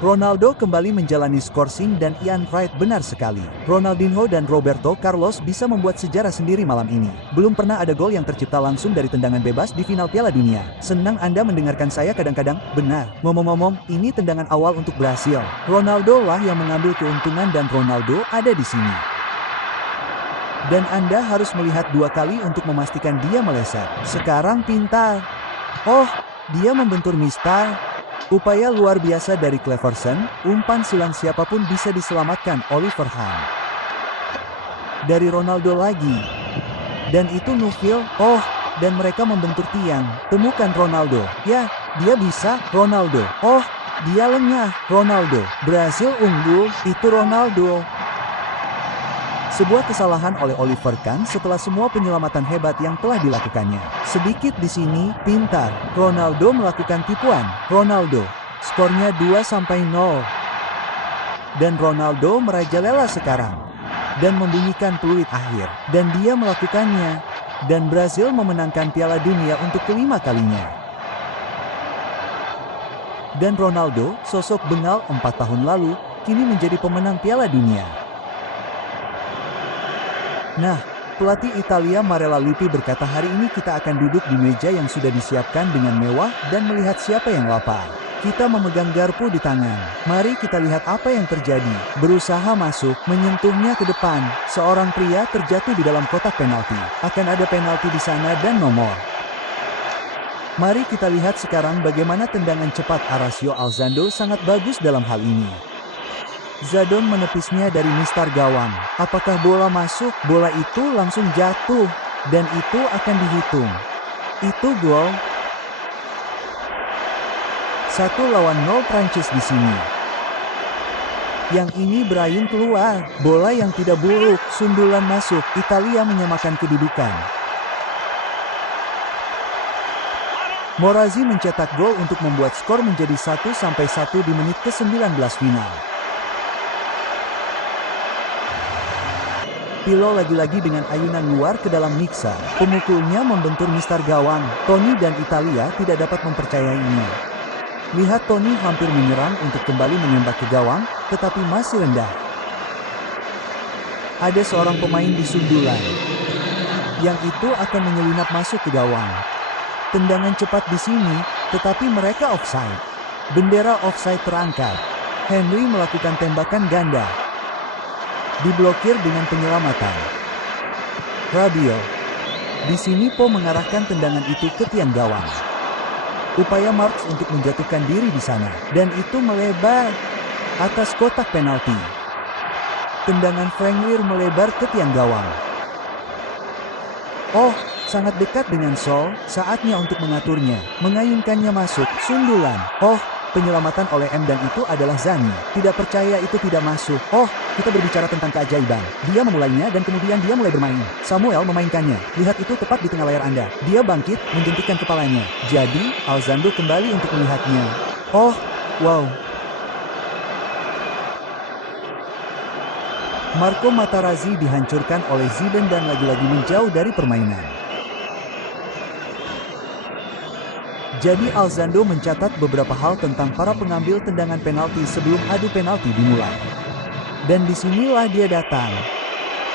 Ronaldo kembali menjalani scoring dan Ian Wright benar sekali. Ronaldinho dan Roberto Carlos bisa membuat sejarah sendiri malam ini. Belum pernah ada gol yang tercipta langsung dari tendangan bebas di final Piala Dunia. Senang Anda mendengarkan saya kadang-kadang? Benar. Ngomong-ngomong, ini tendangan awal untuk Brasil. Ronaldo lah yang mengambil keuntungan dan Ronaldo ada di sini. Dan Anda harus melihat 2 kali untuk memastikan dia meleset. Sekarang pintar. Oh, dia membentur Mister. Upaya luar biasa dari Cleverson, umpan silang siapapun bisa diselamatkan Oliver Kahn. Dari Ronaldo lagi. Dan itu Nufil, oh, dan mereka membentur tiang. Temukan Ronaldo. Ya, dia bisa, Ronaldo. Oh, dia lengah, Ronaldo. Brasil unggul, itu Ronaldo. Sebuah kesalahan oleh Oliver Kahn setelah semua penyelamatan hebat yang telah dilakukannya. Sedikit di sini, pintar. Ronaldo melakukan tipuan. Ronaldo. Skornya 2-0. Dan Ronaldo merajalela sekarang. Dan membunyikan peluit akhir. Dan dia melakukannya. Dan Brasil memenangkan Piala Dunia untuk kelima kalinya. Dan Ronaldo, sosok bengal 4 tahun lalu, kini menjadi pemenang Piala Dunia. Nah, pelatih Italia Marella Lippi berkata hari ini kita akan duduk di meja yang sudah disiapkan dengan mewah dan melihat siapa yang lapar. Kita memegang garpu di tangan. Mari kita lihat apa yang terjadi. Berusaha masuk, menyentuhnya ke depan. Seorang pria terjatuh di dalam kotak penalti. Akan ada penalti di sana dan nomor. Mari kita lihat sekarang bagaimana tendangan cepat Horacio Alzando sangat bagus dalam hal ini. Zadon menepisnya dari mistar gawang. Apakah bola masuk? Bola itu langsung jatuh. Dan itu akan dihitung. Itu gol. 1-0 Prancis di sini. Yang ini Bryan keluar. Bola yang tidak buruk. Sundulan masuk. Italia menyamakan kedudukan. Morazzi mencetak gol untuk membuat skor menjadi 1-1 di menit ke-19 final. Pirlo lagi-lagi dengan ayunan luar ke dalam mixer. Pemukulnya membentur mistar gawang. Toni dan Italia tidak dapat mempercayainya. Lihat Toni hampir menyerang untuk kembali menembak ke gawang, tetapi masih rendah. Ada seorang pemain di sundulan. Yang itu akan menyelinap masuk ke gawang. Tendangan cepat di sini, tetapi mereka offside. Bendera offside terangkat. Henry melakukan tembakan ganda. Diblokir dengan penyelamatan. Rabiot. Di sini Po mengarahkan tendangan itu ke tiang gawang. Upaya Marks untuk menjatuhkan diri di sana. Dan itu melebar. Atas kotak penalti. Tendangan Franklir melebar ke tiang gawang. Oh, sangat dekat dengan Sol. Saatnya untuk mengaturnya. Mengayunkannya masuk. Sundulan. Oh, penyelamatan oleh M dan itu adalah Zani. Tidak percaya itu tidak masuk. Oh, kita berbicara tentang keajaiban. Dia memulainya dan kemudian dia mulai bermain. Samuel memainkannya. Lihat itu tepat di tengah layar Anda. Dia bangkit, menjentikkan kepalanya. Jadi, Alzando kembali untuk melihatnya. Oh, wow. Marco Materazzi dihancurkan oleh Zidane dan lagi-lagi menjauh dari permainan. Jadi Alzando mencatat beberapa hal tentang para pengambil tendangan penalti sebelum adu penalti dimulai. Dan disinilah dia datang.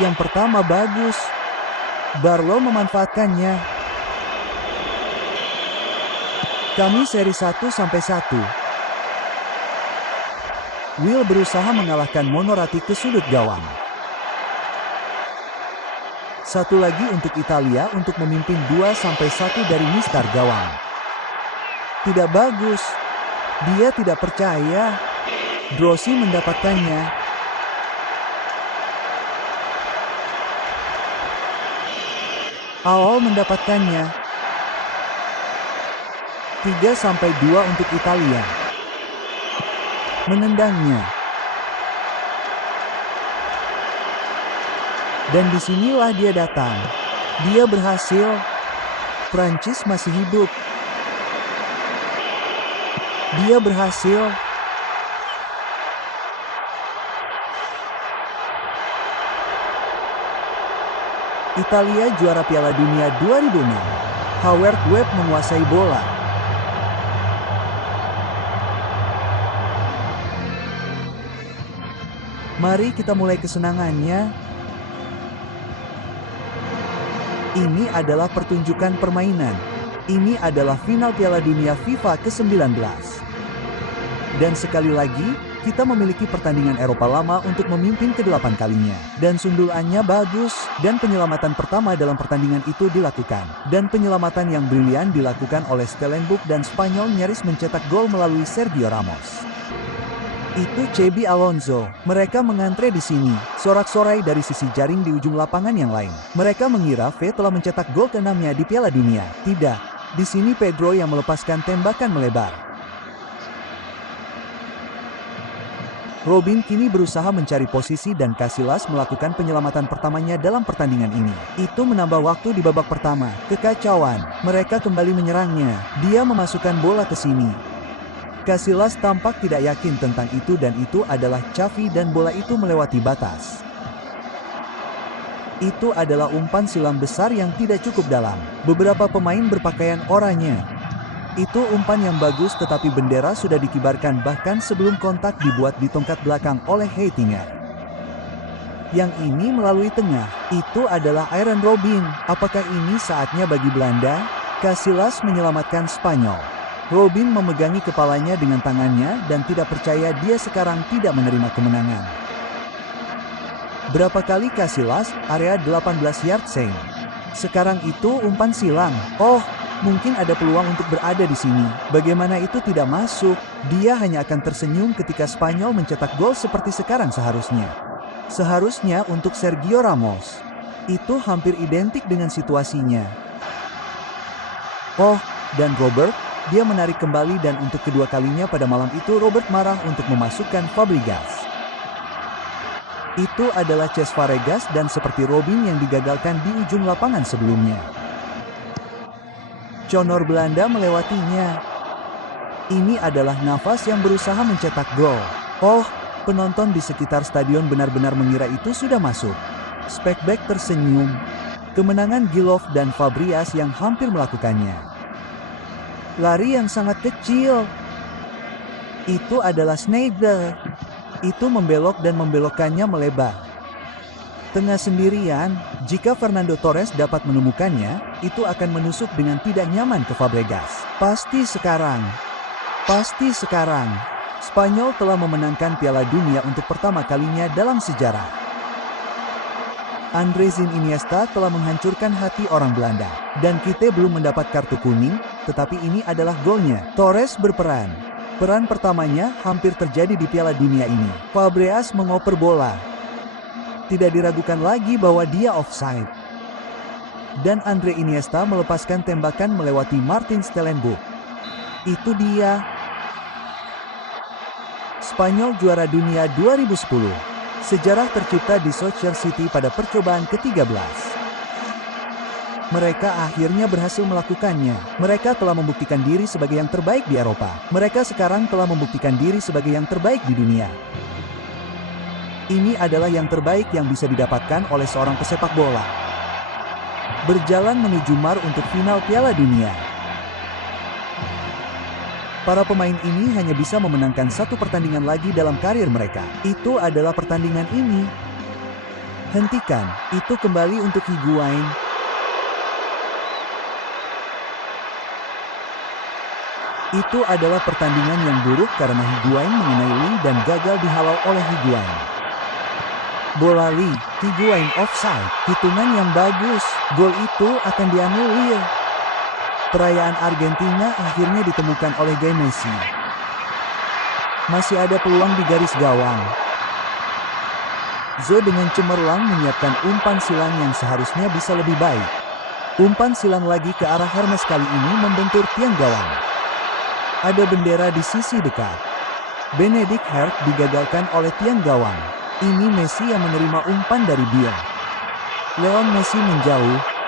Yang pertama bagus. Barlow memanfaatkannya. Kami seri 1-1. Will berusaha mengalahkan Monorati ke sudut gawang. Satu lagi untuk Italia untuk memimpin 2-1 dari mistar gawang. Tidak bagus. Dia tidak percaya. Grossi mendapatkannya. Aol mendapatkannya. 3-2 untuk Italia. Menendangnya. Dan disinilah dia datang. Dia berhasil. Prancis masih hidup. Dia berhasil. Italia juara Piala Dunia 2006. Howard Webb menguasai bola. Mari kita mulai kesenangannya. Ini adalah pertunjukan permainan. Ini adalah final Piala Dunia FIFA ke-19. Dan sekali lagi, kita memiliki pertandingan Eropa lama untuk memimpin ke-8 kalinya. Dan sundulannya bagus, dan penyelamatan pertama dalam pertandingan itu dilakukan. Dan penyelamatan yang brilian dilakukan oleh Stellenbosch dan Spanyol nyaris mencetak gol melalui Sergio Ramos. Itu Xabi Alonso. Mereka mengantre di sini, sorak-sorai dari sisi jaring di ujung lapangan yang lain. Mereka mengira V telah mencetak gol ke-6-nya di Piala Dunia. Tidak. Di sini Pedro yang melepaskan tembakan melebar. Robin kini berusaha mencari posisi dan Casillas melakukan penyelamatan pertamanya dalam pertandingan ini. Itu menambah waktu di babak pertama. Kekacauan. Mereka kembali menyerangnya. Dia memasukkan bola ke sini. Casillas tampak tidak yakin tentang itu dan itu adalah Xavi dan bola itu melewati batas. Itu adalah umpan silang besar yang tidak cukup dalam. Beberapa pemain berpakaian oranye. Itu umpan yang bagus tetapi bendera sudah dikibarkan bahkan sebelum kontak dibuat di tongkat belakang oleh Heitinga. Yang ini melalui tengah. Itu adalah Arjen Robben. Apakah ini saatnya bagi Belanda? Casillas menyelamatkan Spanyol. Robben memegangi kepalanya dengan tangannya dan tidak percaya dia sekarang tidak menerima kemenangan. Berapa kali Casillas, area 18 yard Sein. Sekarang itu umpan silang. Oh, mungkin ada peluang untuk berada di sini. Bagaimana itu tidak masuk? Dia hanya akan tersenyum ketika Spanyol mencetak gol seperti sekarang seharusnya. Seharusnya untuk Sergio Ramos. Itu hampir identik dengan situasinya. Oh, dan Robert? Dia menarik kembali dan untuk kedua kalinya pada malam itu Robert marah untuk memasukkan Fabregas. Itu adalah Cesc Fabregas dan seperti Robben yang digagalkan di ujung lapangan sebelumnya. Conor Belanda melewatinya. Ini adalah Navas yang berusaha mencetak gol. Oh, penonton di sekitar stadion benar-benar mengira itu sudah masuk. Spekback tersenyum. Kemenangan Gilov dan Fabregas yang hampir melakukannya. Lari yang sangat kecil. Itu adalah Schneider. Itu membelok dan membelokkannya melebar. Tengah sendirian, jika Fernando Torres dapat menemukannya, itu akan menusuk dengan tidak nyaman ke Fabregas. Pasti sekarang. Pasti sekarang. Spanyol telah memenangkan Piala Dunia untuk pertama kalinya dalam sejarah. Andrés Iniesta telah menghancurkan hati orang Belanda. Dan kita belum mendapat kartu kuning, tetapi ini adalah golnya. Torres berperan. Peran pertamanya hampir terjadi di Piala Dunia ini. Fabregas mengoper bola. Tidak diragukan lagi bahwa dia offside. Dan Andrés Iniesta melepaskan tembakan melewati Martin Stellenbosch. Itu dia. Spanyol juara dunia 2010. Sejarah tercipta di Soccer City pada percobaan ke-13. Mereka akhirnya berhasil melakukannya. Mereka telah membuktikan diri sebagai yang terbaik di Eropa. Mereka sekarang telah membuktikan diri sebagai yang terbaik di dunia. Ini adalah yang terbaik yang bisa didapatkan oleh seorang pesepak bola. Berjalan menuju Mar untuk final Piala Dunia. Para pemain ini hanya bisa memenangkan satu pertandingan lagi dalam karir mereka. Itu adalah pertandingan ini. Hentikan. Itu kembali untuk Higuain. Itu adalah pertandingan yang buruk karena Higuain mengenai Lee dan gagal dihalau oleh Higuain. Bola Lee, Higuain offside. Hitungan yang bagus. Gol itu akan dianulir. Perayaan Argentina akhirnya ditemukan oleh Guy Messi. Masih ada peluang di garis gawang. Zo dengan cemerlang menyiapkan umpan silang yang seharusnya bisa lebih baik. Umpan silang lagi ke arah Hermes kali ini membentur tiang gawang. Ada bendera di sisi dekat. Benedict Herk digagalkan oleh tiang gawang. Ini Messi yang menerima umpan dari Bill. Leon Messi menjauh.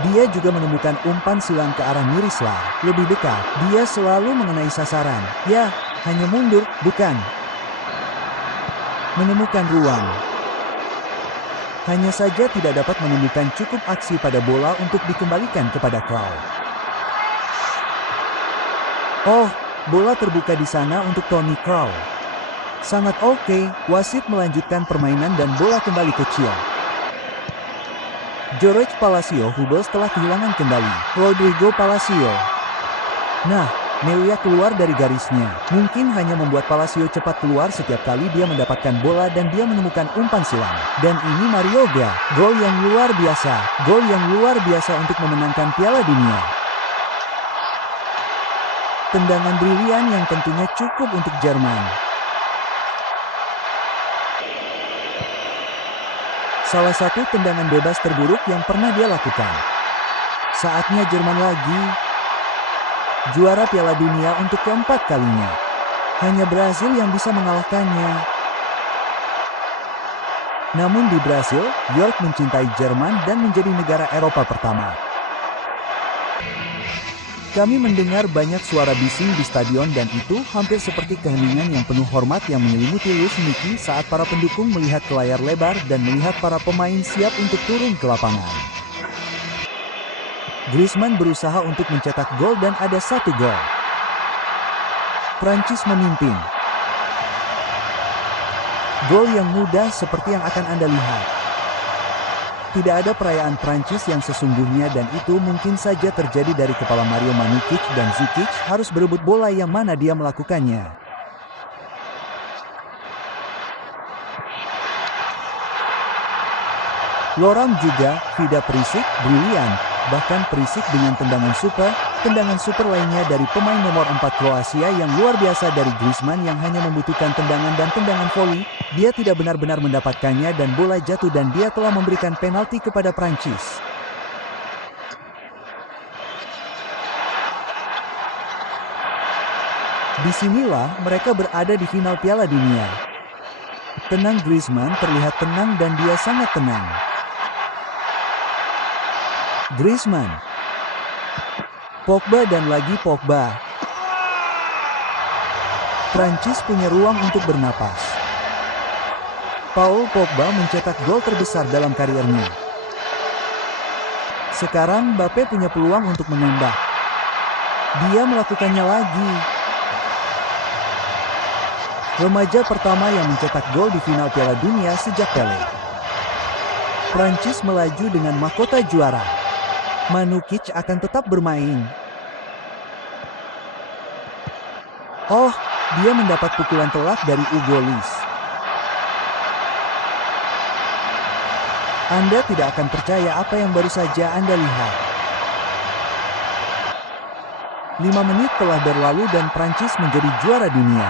Dia juga menemukan umpan silang ke arah Miroslav. Lebih dekat, dia selalu mengenai sasaran. Ya, hanya mundur, bukan. Menemukan ruang. Hanya saja tidak dapat menemukan cukup aksi pada bola untuk dikembalikan kepada Kraul. Oh, Bola terbuka di sana untuk Toni Kroos. Sangat oke, wasit melanjutkan permainan dan bola kembali kecil. Jorge Palacio Hubel setelah kehilangan kendali. Rodrigo Palacio. Nah, Neuer keluar dari garisnya. Mungkin hanya membuat Palacio cepat keluar setiap kali dia mendapatkan bola dan dia menemukan umpan silang. Dan ini Mario Götze. Gol yang luar biasa. Gol yang luar biasa untuk memenangkan Piala Dunia. Tendangan brilian yang tentunya cukup untuk Jerman. Salah satu tendangan bebas terburuk yang pernah dia lakukan. Saatnya Jerman lagi. Juara Piala Dunia untuk keempat kalinya. Hanya Brasil yang bisa mengalahkannya. Namun di Brasil, York mencintai Jerman dan menjadi negara Eropa pertama. Kami mendengar banyak suara bising di stadion dan itu hampir seperti keheningan yang penuh hormat yang menyelimuti Luis Milla saat para pendukung melihat ke layar lebar dan melihat para pemain siap untuk turun ke lapangan. Griezmann berusaha untuk mencetak gol dan ada satu gol. Prancis memimpin. Gol yang mudah seperti yang akan Anda lihat. Tidak ada perayaan Prancis yang sesungguhnya dan itu mungkin saja terjadi dari kepala Mario Mandzukic dan Zukic harus berebut bola yang mana dia melakukannya. Lorang juga, Vida Perisic, brilian. Bahkan Perisic dengan tendangan super lainnya dari pemain nomor 4 Kroasia yang luar biasa dari Griezmann yang hanya membutuhkan tendangan dan tendangan voli, dia tidak benar-benar mendapatkannya dan bola jatuh dan dia telah memberikan penalti kepada Prancis. Disinilah mereka berada di final Piala Dunia. Tenang Griezmann terlihat tenang dan dia sangat tenang. Griezmann, Pogba dan lagi Pogba. Prancis punya ruang untuk bernapas. Paul Pogba mencetak gol terbesar dalam karirnya. Sekarang Mbappe punya peluang untuk menembak. Dia melakukannya lagi. Remaja pertama yang mencetak gol di final Piala Dunia sejak Pele. Prancis melaju dengan mahkota juara. Mandzukic akan tetap bermain. Oh, dia mendapat pukulan telak dari Hugo Lloris. Anda tidak akan percaya apa yang baru saja Anda lihat. 5 menit telah berlalu dan Prancis menjadi juara dunia.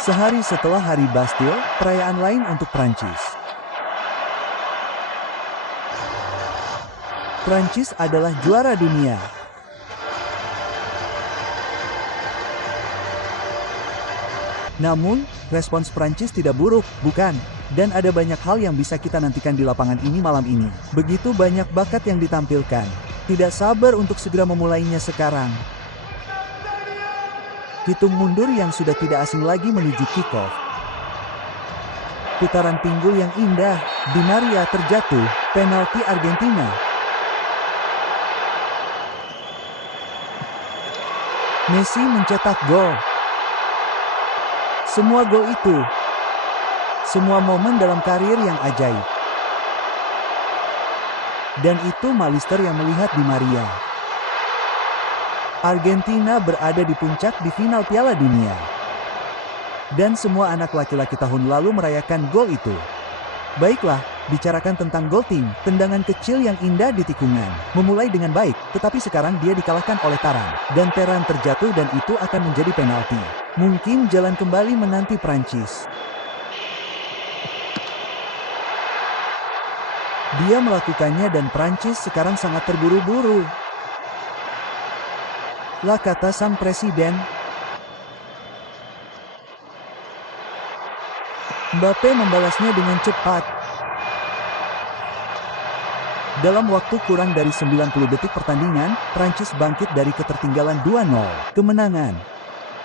Sehari setelah Hari Bastille, perayaan lain untuk Prancis. Prancis adalah juara dunia. Namun, respons Prancis tidak buruk, bukan? Dan ada banyak hal yang bisa kita nantikan di lapangan ini malam ini. Begitu banyak bakat yang ditampilkan. Tidak sabar untuk segera memulainya sekarang. Hitung mundur yang sudah tidak asing lagi menuju kick-off. Putaran pinggul yang indah, Di Maria terjatuh, penalti Argentina. Messi mencetak gol. Semua gol itu. Semua momen dalam karir yang ajaib. Dan itu Malister yang melihat Di Maria. Argentina berada di puncak di final Piala Dunia. Dan semua anak laki-laki tahun lalu merayakan gol itu. Baiklah, bicarakan tentang gol tim, tendangan kecil yang indah di tikungan. Memulai dengan baik, tetapi sekarang dia dikalahkan oleh Taran. Dan Taran terjatuh dan itu akan menjadi penalti. Mungkin jalan kembali menanti Prancis. Dia melakukannya dan Prancis sekarang sangat terburu-buru. Lah kata sang presiden. Mbappe membalasnya dengan cepat. Dalam waktu kurang dari 90 detik pertandingan, Prancis bangkit dari ketertinggalan 2-0. Kemenangan.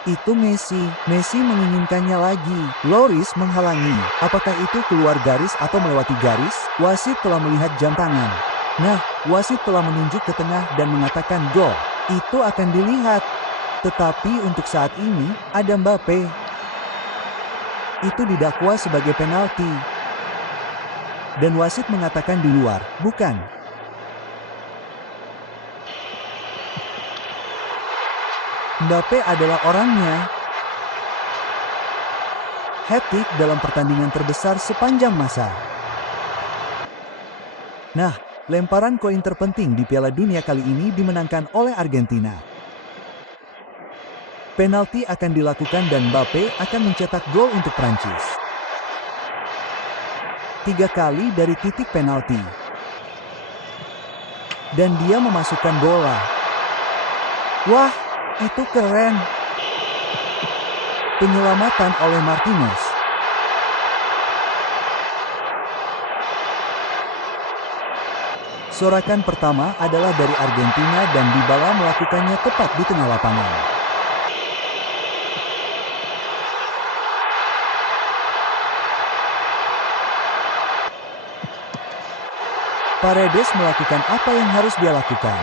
Itu Messi. Messi menginginkannya lagi. Lloris menghalangi. Apakah itu keluar garis atau melewati garis? Wasit telah melihat jam tangan. Nah, wasit telah menunjuk ke tengah dan mengatakan gol. Itu akan dilihat. Tetapi untuk saat ini, ada Mbappe. Itu didakwa sebagai penalti. Dan wasit mengatakan di luar, bukan. Mbappe adalah orangnya. Hat-trick dalam pertandingan terbesar sepanjang masa. Nah, lemparan koin terpenting di Piala Dunia kali ini dimenangkan oleh Argentina. Penalti akan dilakukan dan Mbappe akan mencetak gol untuk Prancis. 3 kali dari titik penalti. Dan dia memasukkan bola. Wah, itu keren. Penyelamatan oleh Martinez. Sorakan pertama adalah dari Argentina dan Dybala melakukannya tepat di tengah lapangan. Paredes melakukan apa yang harus dia lakukan.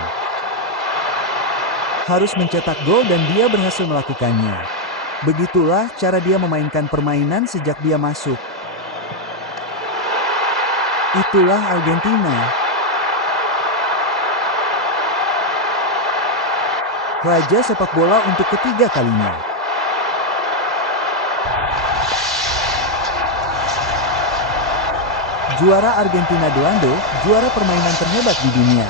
Harus mencetak gol dan dia berhasil melakukannya. Begitulah cara dia memainkan permainan sejak dia masuk. Itulah Argentina. Raja sepak bola untuk ketiga kalinya. Juara Argentina Delando, juara permainan terhebat di dunia.